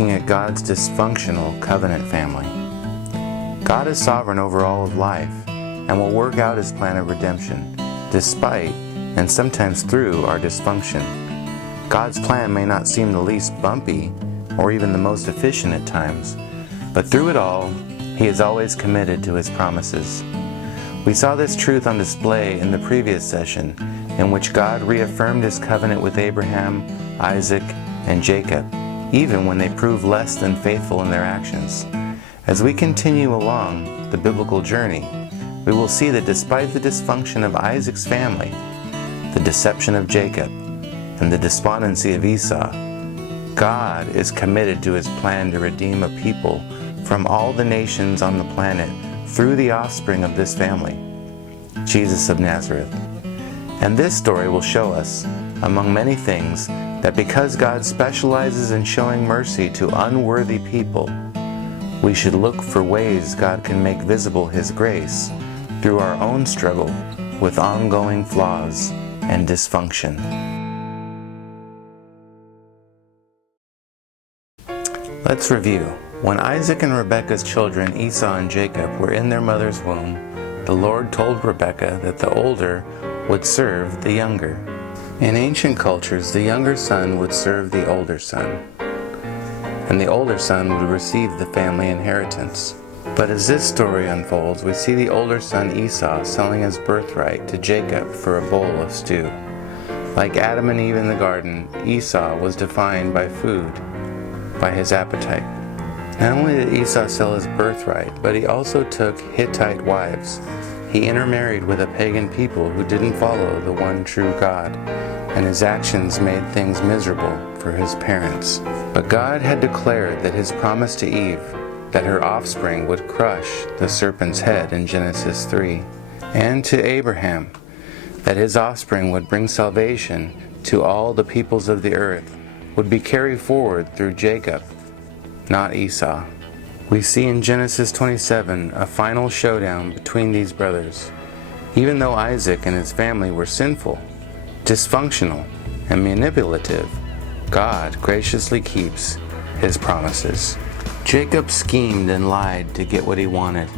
looking at God's dysfunctional covenant family. God is sovereign over all of life and will work out His plan of redemption, despite and sometimes through our dysfunction. God's plan may not seem the least bumpy or even the most efficient at times, but through it all, He is always committed to His promises. We saw this truth on display in the previous session, in which God reaffirmed His covenant with Abraham, Isaac, and Jacob, even when they proved less than faithful in their actions. As we continue along the biblical journey, we will see that despite the dysfunction of Isaac's family, the deception of Jacob, and the despondency of Esau, God is committed to His plan to redeem a people from all the nations on the planet through the offspring of this family, Jesus of Nazareth. And this story will show us, among many things, that because God specializes in showing mercy to unworthy people, we should look for ways God can make visible His grace through our own struggle with ongoing flaws and dysfunction. Let's review. When Isaac and Rebekah's children, Esau and Jacob, were in their mother's womb, the Lord told Rebekah that the older would serve the younger. In ancient cultures, the younger son would serve the older son, and the older son would receive the family inheritance. But as this story unfolds, we see the older son Esau selling his birthright to Jacob for a bowl of stew. Like Adam and Eve in the garden, Esau was defined by food, by his appetite. Not only did Esau sell his birthright, but he also took Hittite wives. He intermarried with a pagan people who didn't follow the one true God, and his actions made things miserable for his parents. But God had declared that His promise to Eve, that her offspring would crush the serpent's head in Genesis 3, and to Abraham, that his offspring would bring salvation to all the peoples of the earth, would be carried forward through Jacob, not Esau. We see in Genesis 27 a final showdown between these brothers. Even though Isaac and his family were sinful, dysfunctional, and manipulative, God graciously keeps His promises. Jacob schemed and lied to get what he wanted.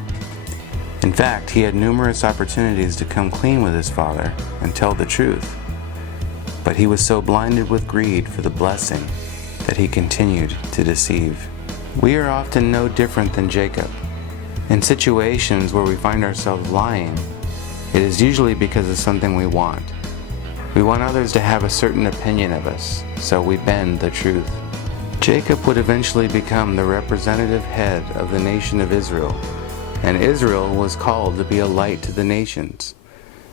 In fact, he had numerous opportunities to come clean with his father and tell the truth. But he was so blinded with greed for the blessing that he continued to deceive. We are often no different than Jacob. In situations where we find ourselves lying, it is usually because of something we want. We want others to have a certain opinion of us, so we bend the truth. Jacob would eventually become the representative head of the nation of Israel, and Israel was called to be a light to the nations.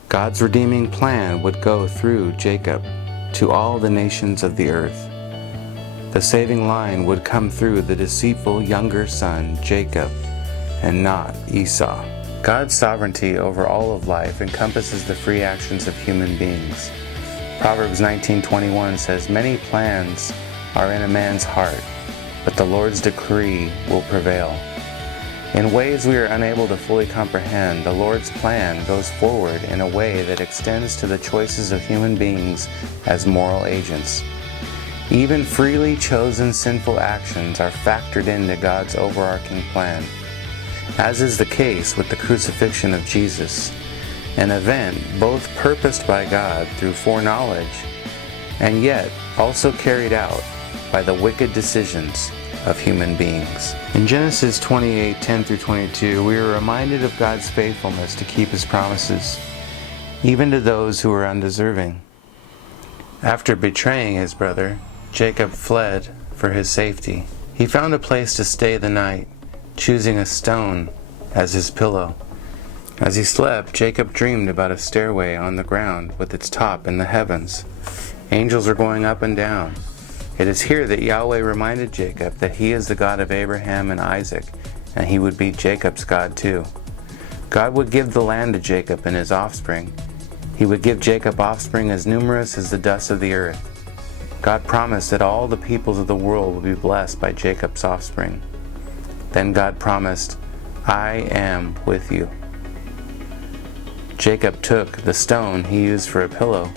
God's redeeming plan would go through Jacob to all the nations of the earth. The saving line would come through the deceitful younger son, Jacob, and not Esau. God's sovereignty over all of life encompasses the free actions of human beings. Proverbs 19:21 says, "Many plans are in a man's heart, but the Lord's decree will prevail." In ways we are unable to fully comprehend, the Lord's plan goes forward in a way that extends to the choices of human beings as moral agents. Even freely chosen sinful actions are factored into God's overarching plan, as is the case with the crucifixion of Jesus, an event both purposed by God through foreknowledge and yet also carried out by the wicked decisions of human beings. In Genesis 28:10-22, we are reminded of God's faithfulness to keep His promises, even to those who are undeserving. After betraying his brother, Jacob fled for his safety. He found a place to stay the night, choosing a stone as his pillow. As he slept, Jacob dreamed about a stairway on the ground with its top in the heavens. Angels are going up and down. It is here that Yahweh reminded Jacob that He is the God of Abraham and Isaac, and He would be Jacob's God too. God would give the land to Jacob and his offspring. He would give Jacob offspring as numerous as the dust of the earth. God promised that all the peoples of the world would be blessed by Jacob's offspring. Then God promised, "I am with you." Jacob took the stone he used for a pillow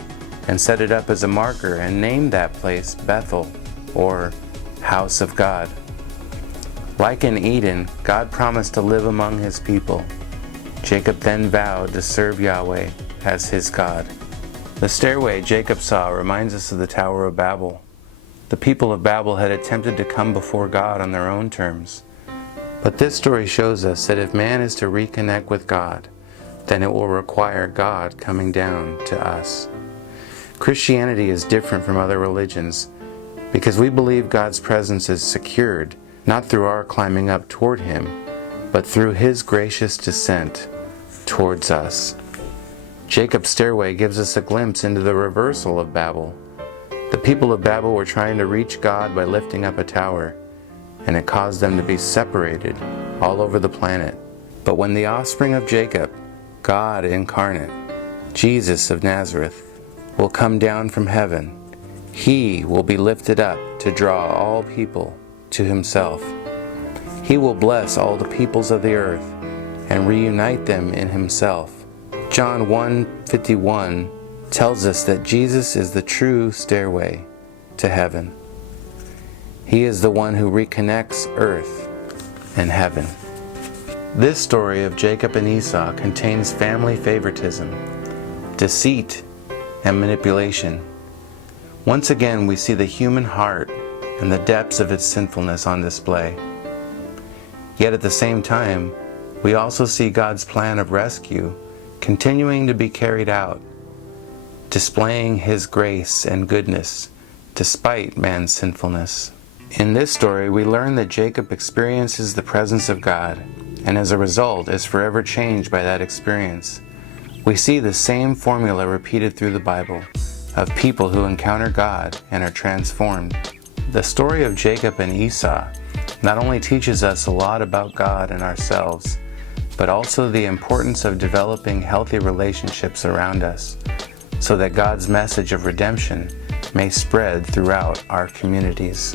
and set it up as a marker and named that place Bethel, or House of God. Like in Eden, God promised to live among his people. Jacob then vowed to serve Yahweh as his God. The stairway Jacob saw reminds us of the Tower of Babel. The people of Babel had attempted to come before God on their own terms. But this story shows us that if man is to reconnect with God, then it will require God coming down to us. Christianity is different from other religions because we believe God's presence is secured not through our climbing up toward him, but through his gracious descent towards us. Jacob's stairway gives us a glimpse into the reversal of Babel. The people of Babel were trying to reach God by lifting up a tower, and it caused them to be separated all over the planet. But when the offspring of Jacob, God incarnate, Jesus of Nazareth, will come down from heaven, he will be lifted up to draw all people to himself. He will bless all the peoples of the earth and reunite them in himself. John 1:51 tells us that Jesus is the true stairway to heaven. He is the one who reconnects earth and heaven. This story of Jacob and Esau contains family favoritism, deceit, and manipulation. Once again, we see the human heart and the depths of its sinfulness on display. Yet at the same time, we also see God's plan of rescue continuing to be carried out, displaying his grace and goodness despite man's sinfulness. In this story, we learn that Jacob experiences the presence of God, and as a result is forever changed by that experience. We see the same formula repeated through the Bible of people who encounter God and are transformed. The story of Jacob and Esau not only teaches us a lot about God and ourselves, but also the importance of developing healthy relationships around us, so that God's message of redemption may spread throughout our communities.